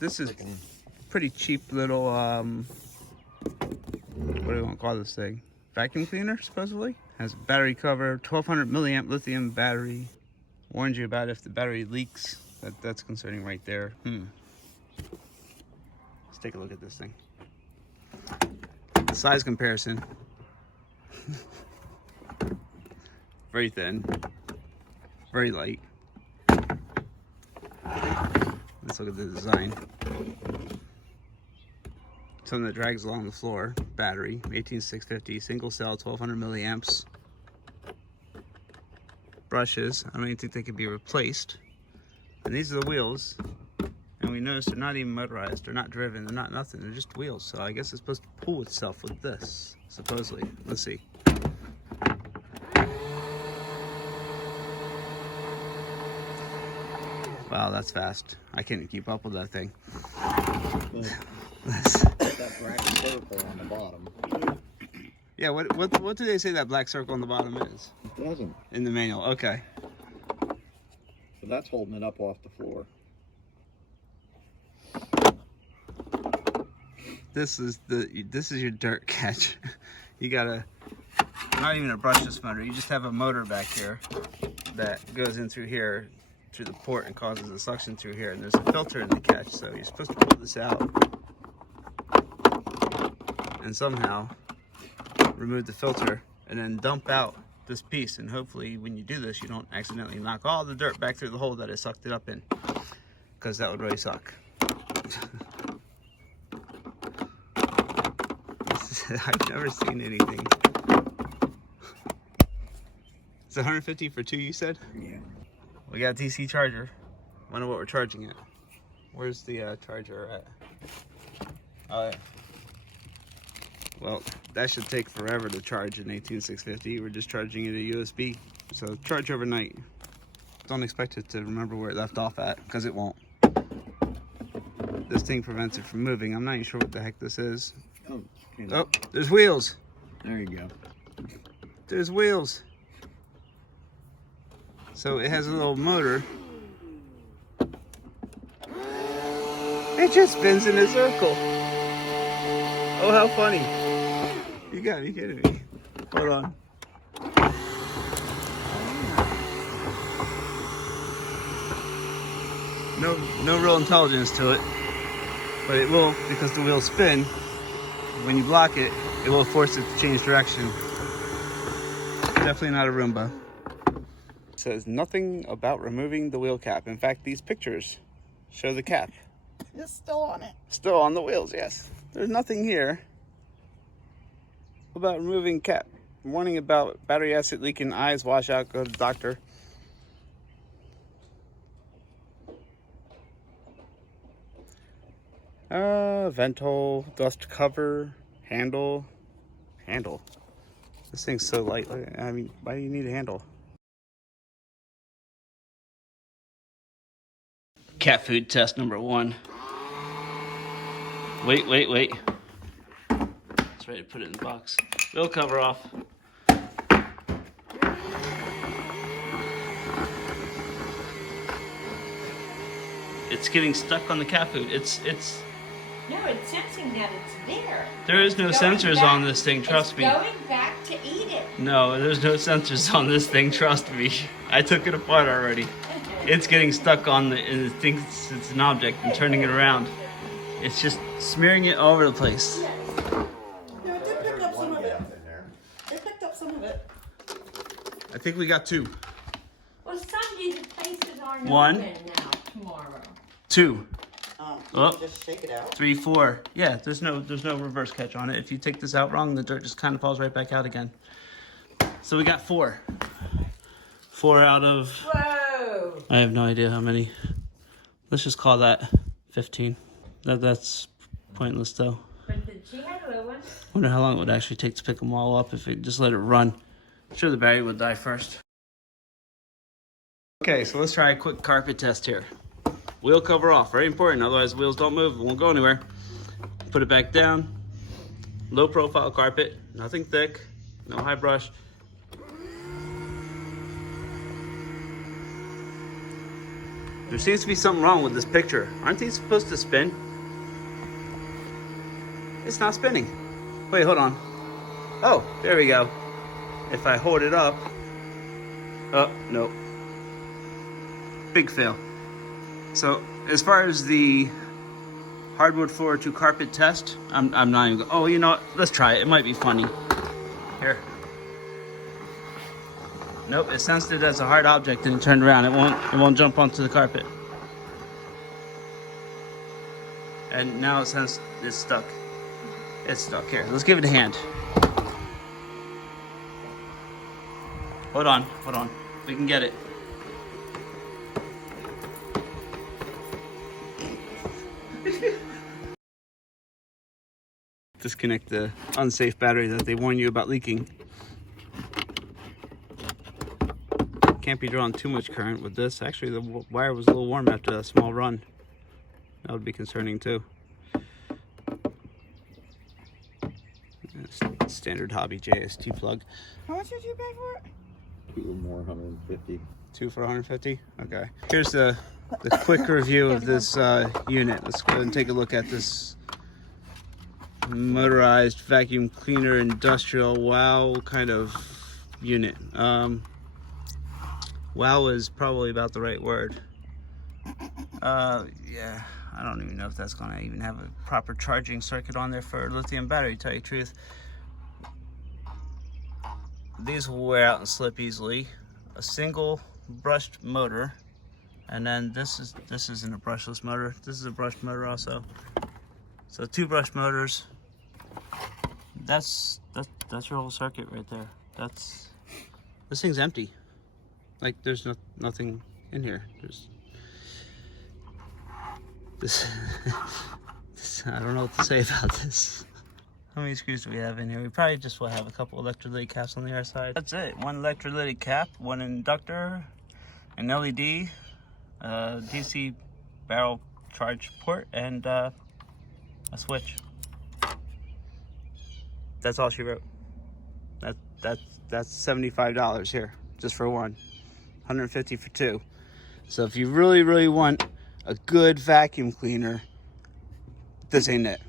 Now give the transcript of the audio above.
this is pretty cheap little what do you want to call this thing? Vacuum cleaner, supposedly. Has a battery cover, 1200 milliamp lithium battery. Warns you about if the battery leaks. That's concerning right there. Let's take a look at this thing. Size comparison. Very thin, very light. Let's look at the design. Something that drags along the floor. Battery, 18650, single cell, 1200 milliamps. Brushes, I don't even think they could be replaced. And these are the wheels. And we notice they're not even motorized, they're not driven, they're not nothing, they're just wheels. So I guess it's supposed to pull itself with this, supposedly. Let's see. Wow, that's fast. I can't keep up with that thing. That black circle on the bottom. Yeah, what do they say that black circle on the bottom is? It doesn't. In the manual, okay. So that's holding it up off the floor. This is your dirt catch. You gotta, not even a brushless motor, you just have a motor back here that goes in through here, through the port, and causes a suction through here, and there's a filter in the catch, so you're supposed to pull this out and somehow remove the filter and then dump out this piece, and hopefully when you do this you don't accidentally knock all the dirt back through the hole that it sucked it up in, because that would really suck. I've never seen anything. It's 150 for 2, you said? Yeah. We got a DC charger. Wonder what we're charging it. Where's the charger at? Oh, yeah. Well, that should take forever to charge an 18650. We're just charging it a USB. So charge overnight. Don't expect it to remember where it left off at, because it won't. This thing prevents it from moving. I'm not even sure what the heck this is. Oh, there's wheels. There you go. There's wheels. So it has a little motor. It just spins in a circle. Oh, how funny. You gotta be kidding me. Hold on. No real intelligence to it. But it will, because the wheels spin. When you block it, it will force it to change direction. Definitely not a Roomba. It says nothing about removing the wheel cap. In fact, these pictures show the cap. It's still on it. Still on the wheels, yes. There's nothing here about removing cap. Warning about battery acid leaking, eyes wash out, go to the doctor. Vent hole, dust cover, handle. This thing's so light. I mean, why do you need a handle? Cat food test number 1. Wait. It's ready to put it in the box. Wheel cover off. It's getting stuck on the cat food. It's No, it's sensing that it's there. There is no sensors on this thing, trust me. It's going back to eat it. No, there's no sensors on this thing, trust me. I took it apart already. It's getting stuck on and it thinks it's an object and turning it around. It's just smearing it all over the place. No, it did pick up some of it. It picked up some of it. I think we got 2. Well, Sunday the places aren't 1, open now, tomorrow. 2. You can just shake it out. 3, 4. Yeah, there's no reverse catch on it. If you take this out wrong, the dirt just kind of falls right back out again. So we got 4. 4 out of... Whoa! I have no idea how many. Let's just call that 15. That's pointless though. But did she have a little one? Wonder how long it would actually take to pick them all up if it just let it run. I'm sure the battery would die first. Okay, so let's try a quick carpet test here. Wheel cover off, very important, otherwise wheels don't move, it won't go anywhere. Put it back down. Low profile carpet, nothing thick, no high brush. There seems to be something wrong with this picture. Aren't these supposed to spin? It's not spinning. Wait, hold on. Oh, there we go. If I hold it up. Oh, no. Big fail. So, as far as the hardwood floor to carpet test, I'm not even. Oh, you know what? Let's try it. It might be funny. Here. Nope, it sensed it as a hard object and it turned around. It won't jump onto the carpet. And now it sensed it's stuck. It's stuck. Here, let's give it a hand. Hold on. We can get it. Disconnect the unsafe battery that they warn you about leaking. Can't be drawing too much current with this. Actually, the wire was a little warm after that small run. That would be concerning too. Standard hobby JST plug. How much did you pay for it? 2 more, 150. 2 for 150. Okay. Here's the quick review of this unit. Let's go ahead and take a look at this motorized vacuum cleaner industrial wow kind of unit. Wow is probably about the right word. Yeah, I don't even know if that's gonna even have a proper charging circuit on there for a lithium battery, to tell you the truth. These will wear out and slip easily. A single brushed motor, and then this isn't a brushless motor. This is a brushed motor also. So 2 brushed motors. That's your whole circuit right there. This thing's empty. Like there's nothing in here. There's this. I don't know what to say about this. How many screws do we have in here? We probably just will have a couple electrolytic caps on the other side. That's it. 1 electrolytic cap, 1 inductor, an LED, DC barrel charge port, and a switch. That's all she wrote. That's $75 here, just for 1. $150 for 2. So if you really want a good vacuum cleaner, this ain't it.